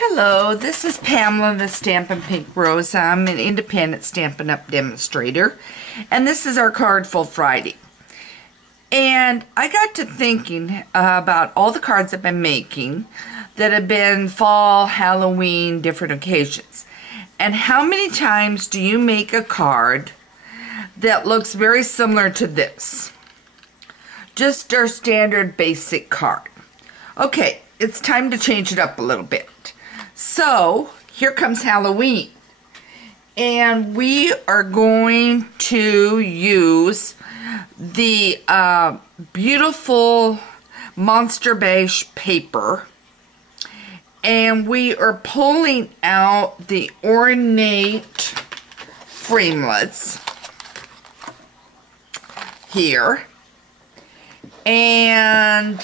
Hello, this is Pamela, the Stampin' Pink Rose. I'm an independent Stampin' Up! Demonstrator, and this is our Cardful Friday. And I got to thinking about all the cards I've been making that have been fall, Halloween, different occasions. And how many times do you make a card that looks very similar to this? Just our standard basic card. Okay, it's time to change it up a little bit. So, here comes Halloween. And we are going to use the beautiful Monster Beige paper. And we are pulling out the ornate framelets here. And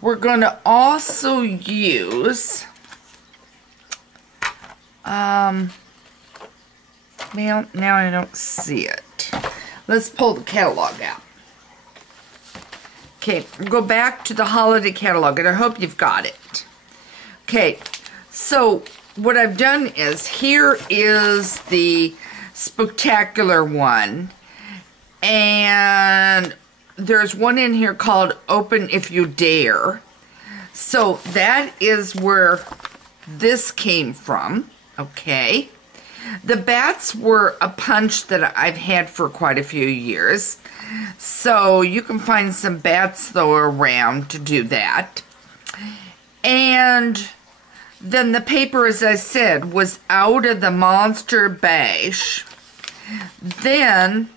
we're going to also use well, now I don't see it. Let's pull the catalog out. Okay, we'll go back to the holiday catalog, and I hope you've got it. Okay, so what I've done is, here is the spectacular one, and there's one in here called Open If You Dare. So that is where this came from. Okay. The bats were a punch that I've had for quite a few years. So you can find some bats though around to do that. And then the paper, as I said, was out of the Monster Beige. Then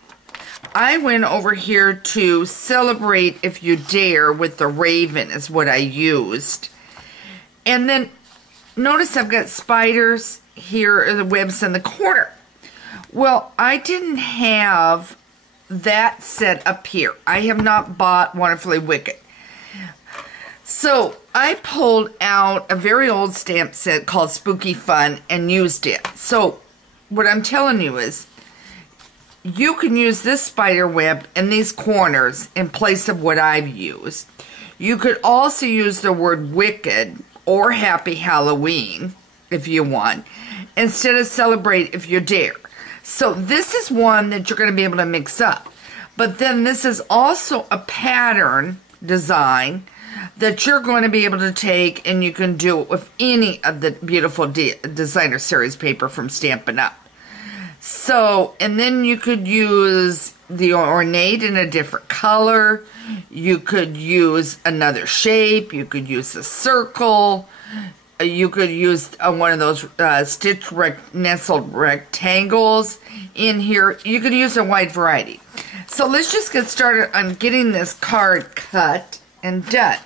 I went over here to Celebrate If You Dare with the Raven is what I used. And then notice I've got spiders here, the webs in the corner. Well, I didn't have that set up here. I have not bought Wonderfully Wicked. So I pulled out a very old stamp set called Spooky Fun and used it. So what I'm telling you is, you can use this spider web in these corners in place of what I've used. You could also use the word Wicked or Happy Halloween if you want, instead of Celebrate If You Dare. So this is one that you're going to be able to mix up. But then this is also a pattern design that you're going to be able to take, and you can do it with any of the beautiful designer series paper from Stampin' Up! So, and then you could use the ornate in a different color. You could use another shape. You could use a circle. You could use one of those stitch nestled rectangles in here. You could use a wide variety. So let's just get started on getting this card cut and done.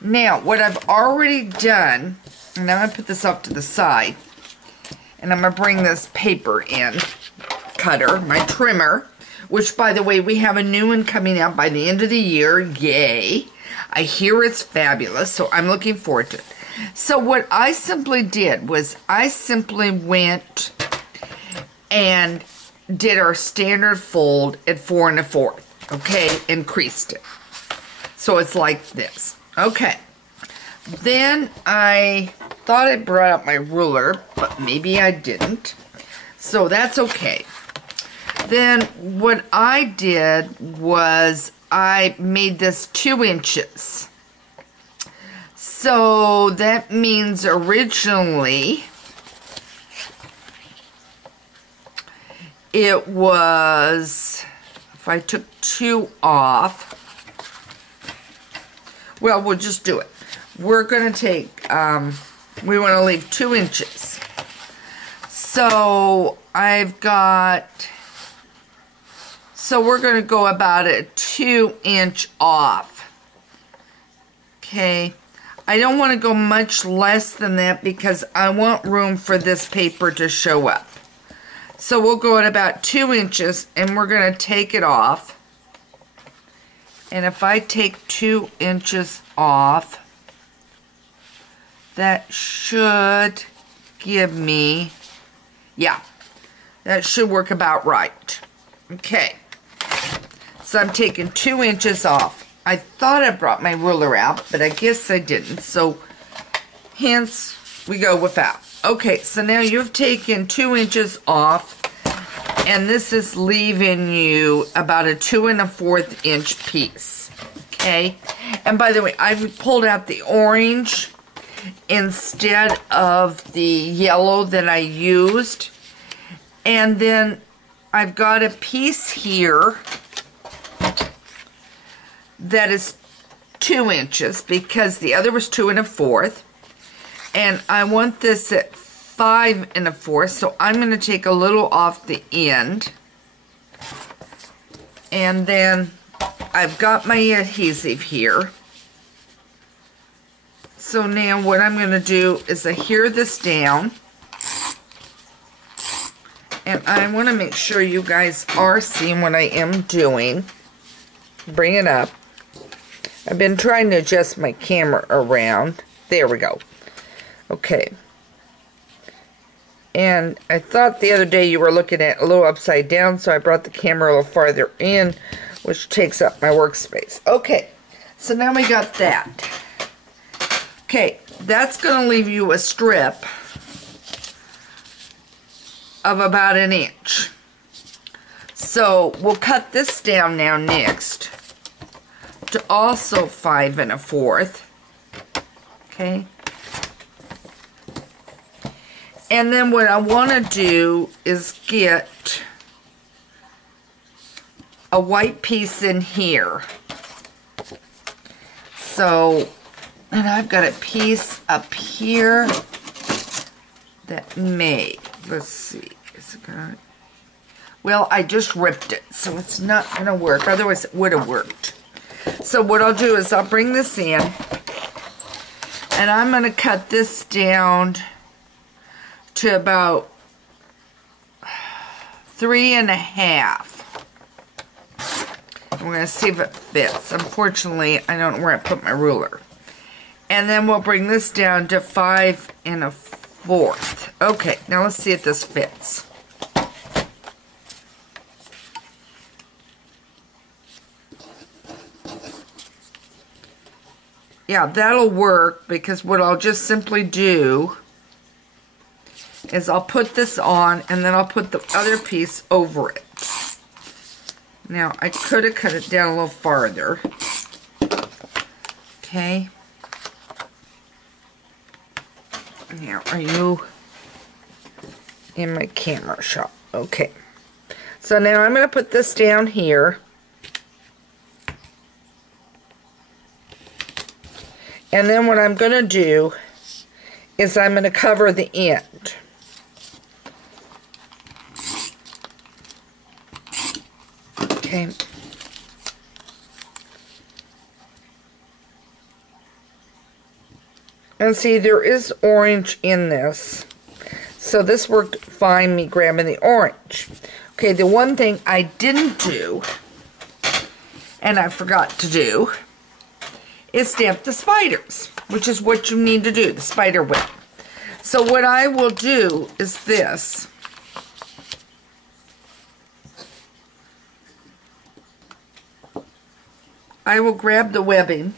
Now, what I've already done, and I'm going to put this off to the side, and I'm going to bring this paper in, cutter, my trimmer, which, by the way, we have a new one coming out by the end of the year. Yay. I hear it's fabulous, so I'm looking forward to it. So what I simply did was I simply went and did our standard fold at 4 1/4, okay, and creased it. So it's like this. Okay. Then I thought I brought out my ruler, but maybe I didn't. So that's okay. Then what I did was I made this 2 inches. So that means originally it was, if I took 2 off, well, we'll just do it. We're going to take, we want to leave 2 inches. So I've got, so we're going to go about a 2 inch off. Okay. I don't want to go much less than that because I want room for this paper to show up. So we'll go at about 2 inches and we're going to take it off. And if I take 2 inches off, that should give me, yeah, that should work about right. Okay. So I'm taking 2 inches off. I thought I brought my ruler out, but I guess I didn't. So hence we go without. Okay, so now you've taken 2 inches off, and this is leaving you about a 2 1/4 inch piece. Okay, and by the way, I've pulled out the orange instead of the yellow that I used, and then I've got a piece here that is 2 inches because the other was 2 1/4, and I want this at 5 1/4, so I'm going to take a little off the end, and then I've got my adhesive here. So now what I'm going to do is adhere this down, and I want to make sure you guys are seeing what I am doing. Bring it up. I've been trying to adjust my camera around. There we go. Okay. And I thought the other day you were looking at a little upside down, so I brought the camera a little farther in, which takes up my workspace. Okay, so now we got that. Okay, that's going to leave you a strip of about 1 inch. So we'll cut this down now next to also 5 1/4. Okay. And then what I want to do is get a white piece in here. So, and I've got a piece up here that may, let's see, is it gonna, well, I just ripped it, so it's not going to work. Otherwise, it would have worked. So what I'll do is I'll bring this in, and I'm going to cut this down to about 3 1/2. We're going to see if it fits. Unfortunately, I don't know where I put my ruler. And then we'll bring this down to 5 1/4. Okay, now let's see if this fits. Yeah, that'll work, because what I'll just simply do is I'll put this on, and then I'll put the other piece over it. Now, I could have cut it down a little farther. Okay. Now, are you in my camera shot? Okay. So now I'm going to put this down here. And then what I'm going to do is I'm going to cover the end. Okay. And see, there is orange in this. So this worked fine, me grabbing the orange. Okay, the one thing I didn't do, and I forgot to do, is stamp the spiders, which is what you need to do, the spider web. So what I will do is this. I will grab the webbing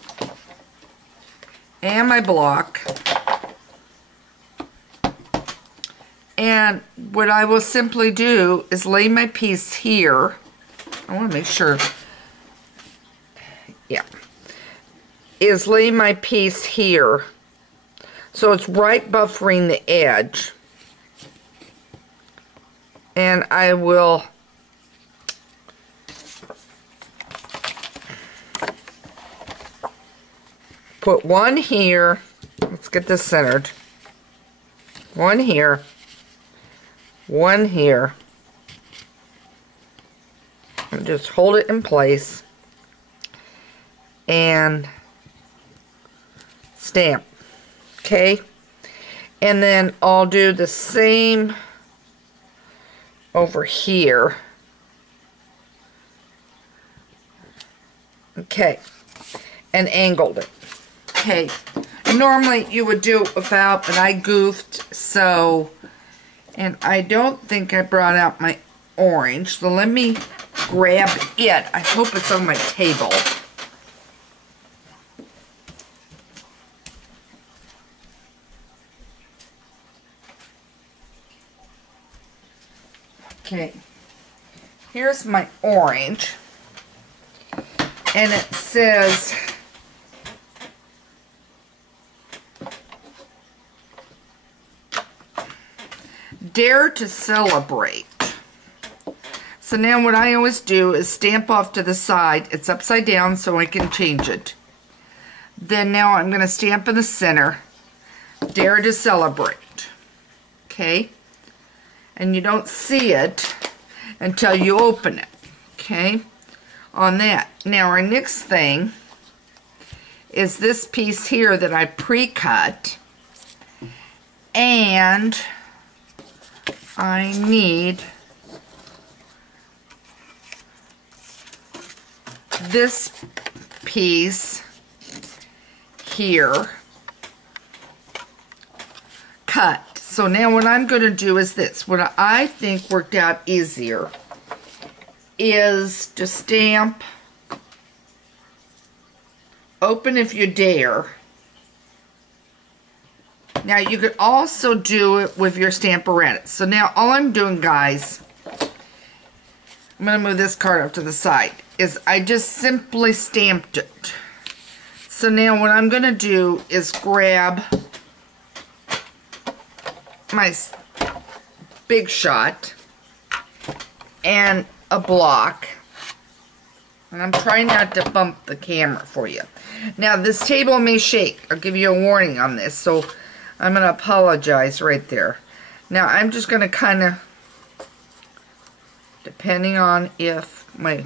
and my block, and what I will simply do is lay my piece here. I want to make sure, yeah, is lay my piece here so it's right buffering the edge, and I will put one here. Let's get this centered. One here, one here, and just hold it in place and stamp. Okay, and then I'll do the same over here. Okay, and angled it. Okay, normally you would do it without, but I goofed, so, and I don't think I brought out my orange, so let me grab it. I hope it's on my table. Okay, here's my orange, and it says Dare to Celebrate. So now what I always do is stamp off to the side. It's upside down so I can change it. Then now I'm going to stamp in the center, Dare to Celebrate. Okay? And you don't see it until you open it. Okay? On that. Now our next thing is this piece here that I pre-cut. And I need this piece here cut. So now what I'm going to do is this. What I think worked out easier is to stamp Open If You Dare. Now you could also do it with your stamp around it. So now all I'm doing, guys, I'm going to move this card up to the side, is I just simply stamped it. So now what I'm going to do is grab my Big Shot and a block. And I'm trying not to bump the camera for you. Now this table may shake. I'll give you a warning on this. So I'm going to apologize right there. Now I'm just going to kind of, depending on if my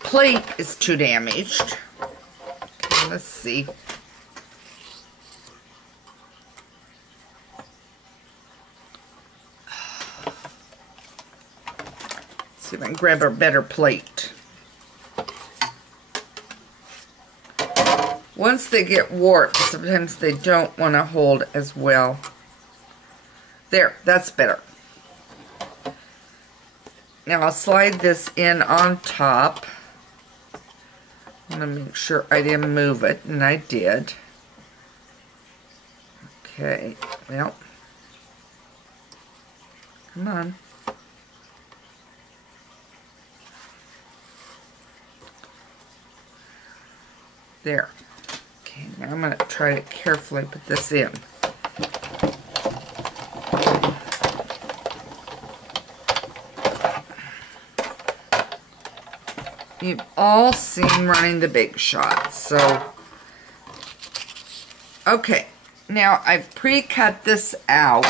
plate is too damaged. Okay, let's see. See if I can grab a better plate. Once they get warped, sometimes they don't want to hold as well. There, that's better. Now I'll slide this in on top. I'm going to make sure I didn't move it, and I did. Okay, well, come on. There. Okay, now I'm going to try to carefully put this in. You've all seen Running the Big Shot, so okay. Now I've pre-cut this out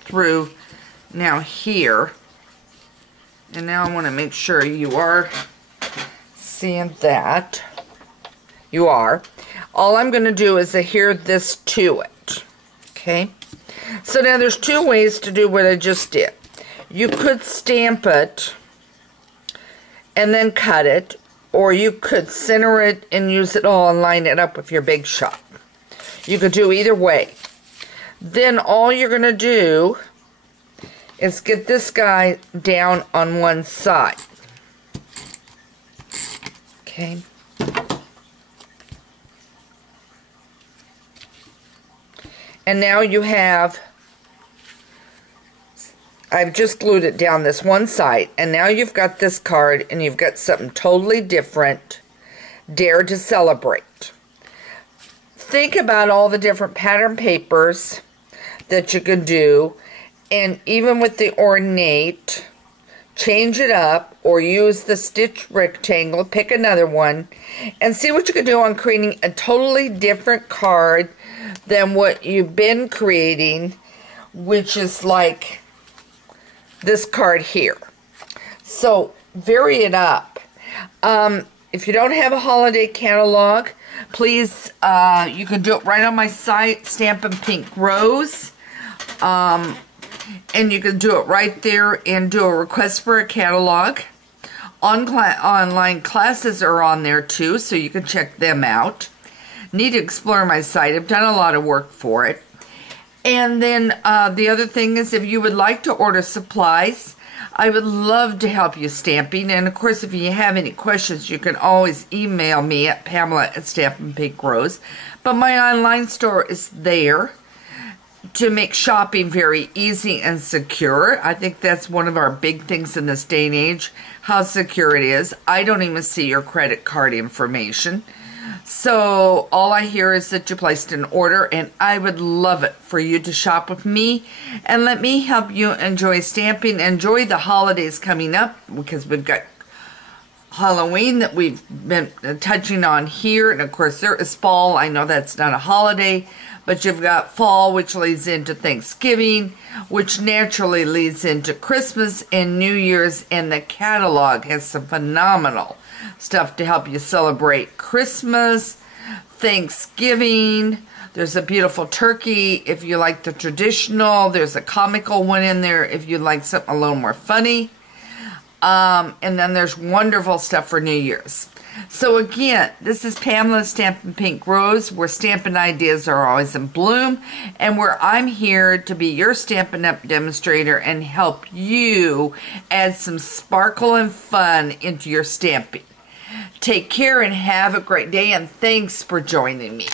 through now here, and now I want to make sure you are seeing that. You are. All I'm going to do is adhere this to it. Okay? So now there's two ways to do what I just did. You could stamp it and then cut it, or you could center it and use it all and line it up with your Big Shot. You could do either way. Then all you're going to do is get this guy down on one side. Okay? And now you have, I've just glued it down this one side, and now you've got this card, and you've got something totally different, Dare to Celebrate. Think about all the different pattern papers that you can do, and even with the ornate, change it up, or use the stitch rectangle, pick another one, and see what you can do on creating a totally different card than what you've been creating, which is like this card here. So vary it up. If you don't have a holiday catalog, please, you can do it right on my site, Stampin' Pink Rose, and you can do it right there and do a request for a catalog. Online classes are on there too, so you can check them out. Need to explore my site. I've done a lot of work for it. And then the other thing is, if you would like to order supplies, I would love to help you stamping. And of course, if you have any questions, you can always email me at Pamela at Stampin' Pink Rose. But my online store is there. to make shopping very easy and secure. I think that's one of our big things in this day and age, how secure it is. I don't even see your credit card information. So all I hear is that you placed an order, and I would love it for you to shop with me and let me help you enjoy stamping. Enjoy the holidays coming up, because we've got Halloween that we've been touching on here, and of course there is fall. I know that's not a holiday, but you've got fall, which leads into Thanksgiving, which naturally leads into Christmas and New Year's, and the catalog has some phenomenal stuff to help you celebrate Christmas, Thanksgiving. There's a beautiful turkey if you like the traditional. There's a comical one in there if you like something a little more funny. And then there's wonderful stuff for New Year's. So again, this is Pamela Stampin' Pink Rose, where stampin' ideas are always in bloom, and where I'm here to be your Stampin' Up! Demonstrator and help you add some sparkle and fun into your stamping. Take care and have a great day, and thanks for joining me.